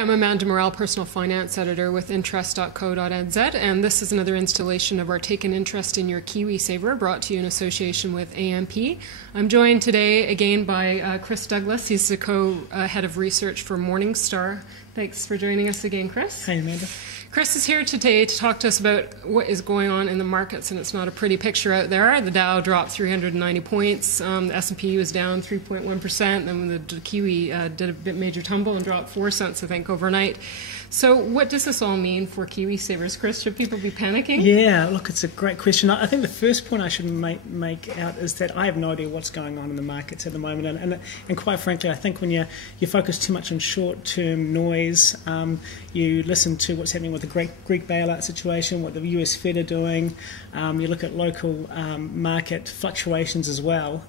I'm Amanda Morrall, Personal Finance Editor with interest.co.nz, and this is another installation of our Taken Interest in Your KiwiSaver, brought to you in association with AMP. I'm joined today again by Chris Douglas. He's the co-head of research for Morningstar. Thanks for joining us again, Chris. Hi, Amanda. Chris is here today to talk to us about what is going on in the markets, and it's not a pretty picture out there. The Dow dropped 390 points, the S&P was down 3.1%, and the Kiwi did a bit major tumble and dropped 4 cents, I think, overnight. So what does this all mean for KiwiSavers, Chris? Should people be panicking? Yeah, look, it's a great question. I think the first point I should make out is that I have no idea what's going on in the markets at the moment, and quite frankly, I think when you focus too much on short-term noise, you listen to what's happening with the Greek bailout situation, what the US Fed are doing, you look at local market fluctuations as well,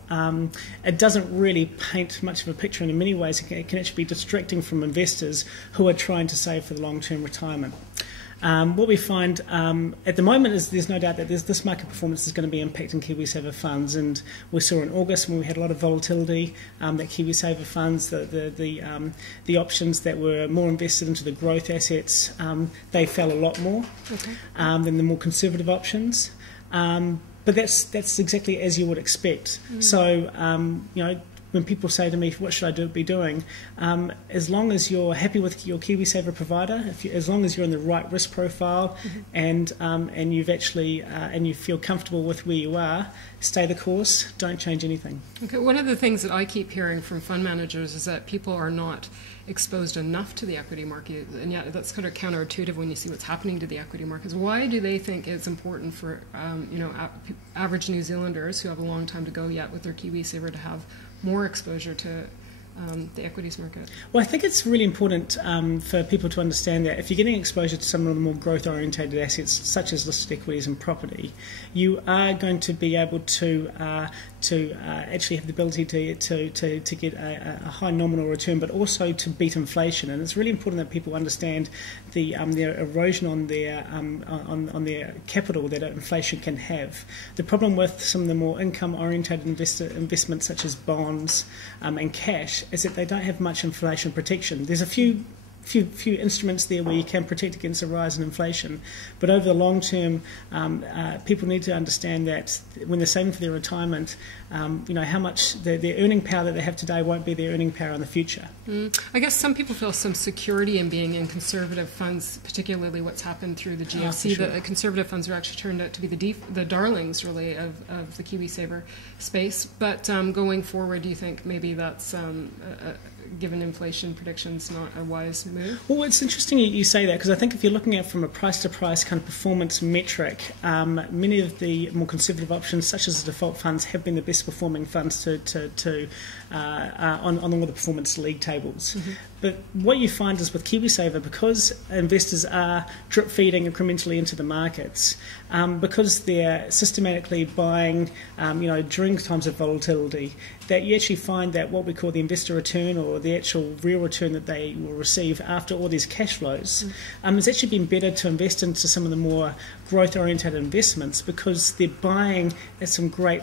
it doesn't really paint much of a picture, and in many ways it can actually be distracting from investors who are trying to save for the long-term retirement. What we find at the moment is there's no doubt that this market performance is going to be impacting KiwiSaver funds, and we saw in August when we had a lot of volatility that KiwiSaver funds, the options that were more invested into the growth assets, they fell a lot more than the more conservative options. But that's exactly as you would expect. So you know, when people say to me, what should I be doing? As long as you're happy with your KiwiSaver provider, as long as you're in the right risk profile, and you've actually and you feel comfortable with where you are, stay the course. Don't change anything. Okay. One of the things that I keep hearing from fund managers is that people are not exposed enough to the equity market, and yet that's kind of counterintuitive when you see what's happening to the equity markets. Why do they think it's important for average New Zealanders who have a long time to go yet with their KiwiSaver to have more exposure to the equities market? Well, I think it's really important for people to understand that if you're getting exposure to some of the more growth-orientated assets, such as listed equities and property, you are going to be able to actually have the ability to get a high nominal return, but also to beat inflation. And it's really important that people understand the erosion on their capital that inflation can have. The problem with some of the more income-orientated investments, such as bonds and cash, is that they don't have much inflation protection. There's a few instruments there where you can protect against a rise in inflation, but over the long term, people need to understand that when they're saving for their retirement, how much their earning power that they have today won't be their earning power in the future. I guess some people feel some security in being in conservative funds, particularly what's happened through the GFC. Sure. The conservative funds are actually turned out to be the darlings, really, of the KiwiSaver space. But going forward, do you think maybe that's given inflation predictions, not a wise move? Well, it's interesting you say that, because I think if you're looking at from a price-to-price kind of performance metric, many of the more conservative options, such as the default funds, have been the best performing funds on all the performance league tables. But what you find is with KiwiSaver, because investors are drip feeding incrementally into the markets, because they're systematically buying, during times of volatility, that you actually find that what we call the investor return, or the actual real return that they will receive after all these cash flows, it's actually been better to invest into some of the more growth-oriented investments, because they're buying at some great,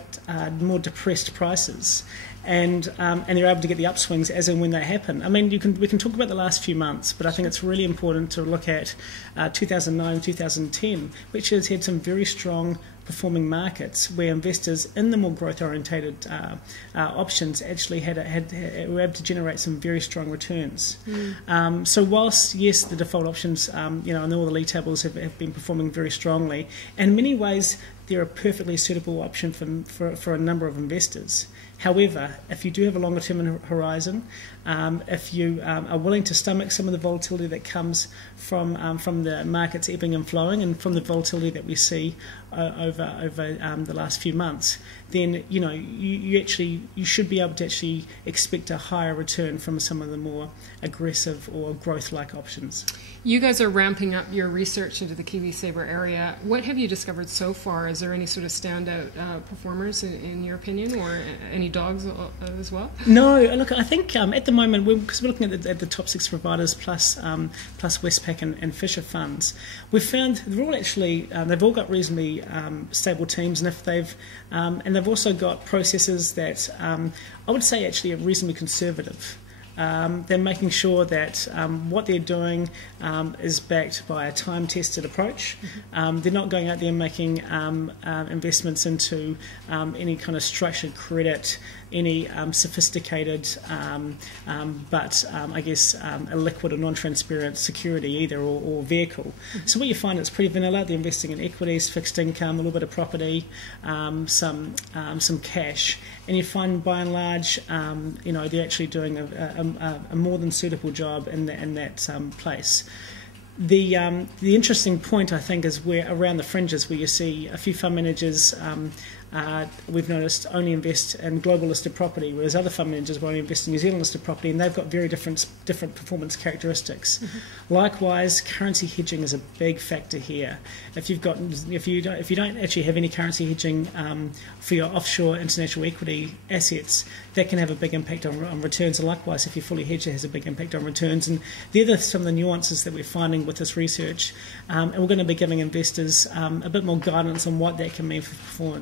more depressed prices. And they're able to get the upswings as and when they happen. I mean, we can talk about the last few months, but I think it's really important to look at 2009, 2010, which has had some very strong performing markets where investors in the more growth-orientated options actually were able to generate some very strong returns. So whilst, yes, the default options, and all the league tables have been performing very strongly, in many ways they're a perfectly suitable option for a number of investors. However, if you do have a longer term horizon, if you are willing to stomach some of the volatility that comes from the markets ebbing and flowing, and from the volatility that we see over the last few months, then you should be able to actually expect a higher return from some of the more aggressive or growth-like options. You guys are ramping up your research into the KiwiSaver area. What have you discovered so far? Is there any sort of standout performers in your opinion, or any dogs as well? No, look, I think at the moment, because we're looking at the top 6 providers plus Westpac and Fisher funds, we've found they're all actually they've all got reasonably stable teams, and if they've also got processes that I would say actually are reasonably conservative. they're making sure that what they're doing is backed by a time-tested approach. They're not going out there and making investments into any kind of structured credit, any sophisticated but I guess a liquid or non-transparent security either or vehicle. So what you find is pretty vanilla. They're investing in equities, fixed income, a little bit of property, some cash, and you find by and large they're actually doing a more than suitable job in that place. The interesting point, I think, is where around the fringes where you see a few fund managers we've noticed only invest in global listed property, whereas other fund managers will only invest in New Zealand listed property, and they've got very different performance characteristics. Likewise, currency hedging is a big factor here. If you don't actually have any currency hedging for your offshore international equity assets, that can have a big impact on returns, and likewise, if you fully hedge, it has a big impact on returns. And they're some of the nuances that we're finding with this research, and we're going to be giving investors a bit more guidance on what that can mean for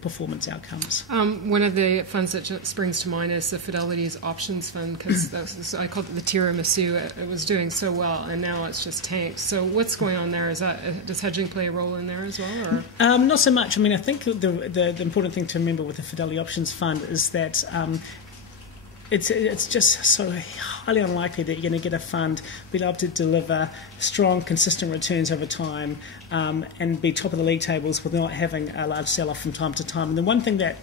performance outcomes. One of the funds that springs to mind is the Fidelity's options fund, because I called it the tiramisu. It was doing so well, and now it's just tanked. So what's going on there? Does hedging play a role in there as well? Or? Not so much. I mean, I think the important thing to remember with the Fidelity options fund is that it's just so highly unlikely that you're going to get a fund be able to deliver strong, consistent returns over time and be top of the league tables without having a large sell-off from time to time. And the one thing that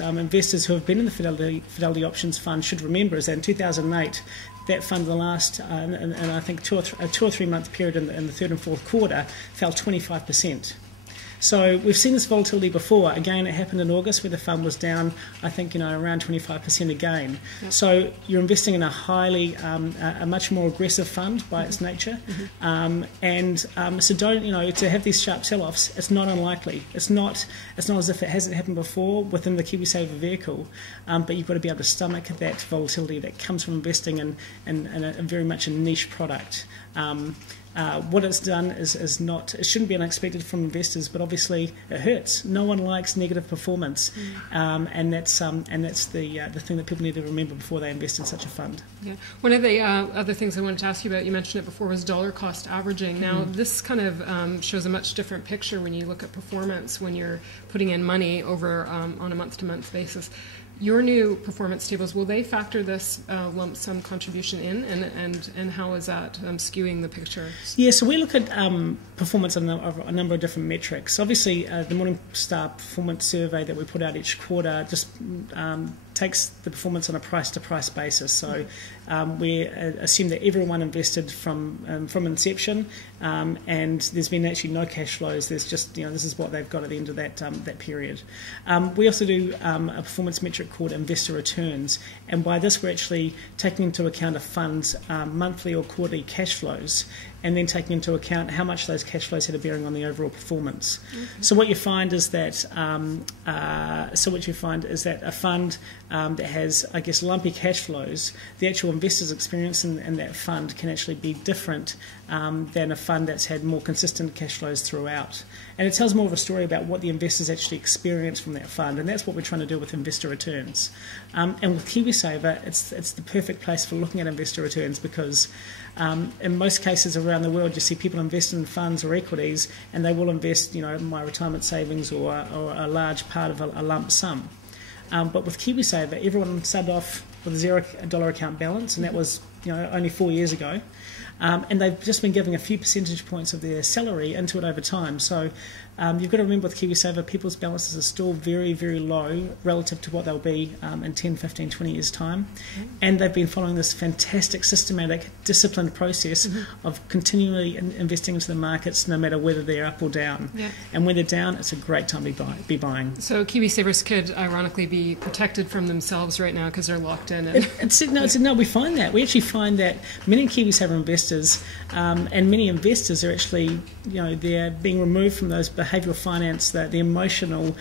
investors who have been in the Fidelity Options Fund should remember is that in 2008, that fund, the last, and I think a 2 or 3 month period in the third and fourth quarter, fell 25%. So we've seen this volatility before. Again, it happened in August where the fund was down, I think, around 25% again. Yep. So you're investing in a a much more aggressive fund by its nature. So don't, to have these sharp sell-offs, it's not unlikely. It's not as if it hasn't happened before within the KiwiSaver vehicle, but you've got to be able to stomach that volatility that comes from investing in a very much a niche product. What it's done is not, it shouldn't be unexpected from investors, but obviously it hurts. No one likes negative performance, and that's the thing that people need to remember before they invest in such a fund. Yeah. One of the other things I wanted to ask you about, you mentioned it before, was dollar cost averaging. Now this kind of shows a much different picture when you look at performance when you're putting in money over on a month-to-month basis. Your new performance tables, will they factor this lump sum contribution in, and how is that skewing the picture? Yeah, so we look at performance on a number of different metrics. Obviously, the Morningstar performance survey that we put out each quarter just takes the performance on a price-to-price basis. So we assume that everyone invested from inception, and there's been actually no cash flows. There's just, this is what they've got at the end of that period. We also do a performance metric called investor returns, and by this we're actually taking into account a fund's monthly or quarterly cash flows, and then taking into account how much those cash flows had a bearing on the overall performance. So what you find is that a fund that has, I guess, lumpy cash flows, the actual investor's experience in that fund can actually be different than a fund that's had more consistent cash flows throughout. And it tells more of a story about what the investors actually experience from that fund, and that's what we're trying to do with investor returns. And with KiwiSaver, it's the perfect place for looking at investor returns, because in most cases around the world you see people invest in funds or equities, and they will invest, my retirement savings or a large part of a lump sum. But with KiwiSaver, everyone started off with a $0 account balance, and that was only 4 years ago. And they've just been giving a few percentage points of their salary into it over time. So you've got to remember with KiwiSaver, people's balances are still very, very low relative to what they'll be in 10, 15, 20 years' time. And they've been following this fantastic, systematic, disciplined process of continually investing into the markets, no matter whether they're up or down. Yeah. And when they're down, it's a great time to be buying. So KiwiSavers could ironically be protected from themselves right now because they're locked in. No, we find that. We actually find that many KiwiSaver investors and many investors are actually, they're being removed from those behavioural finance, the emotional,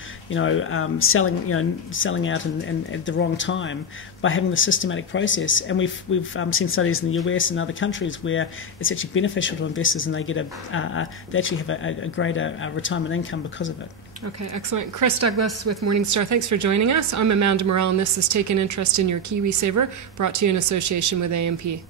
selling out at the wrong time by having the systematic process. And we've seen studies in the US and other countries where it's actually beneficial to investors, and they get they actually have a greater retirement income because of it. Okay, excellent. Chris Douglas with Morningstar, thanks for joining us. I'm Amanda Morrall, and this is Take an Interest in Your KiwiSaver, brought to you in association with AMP.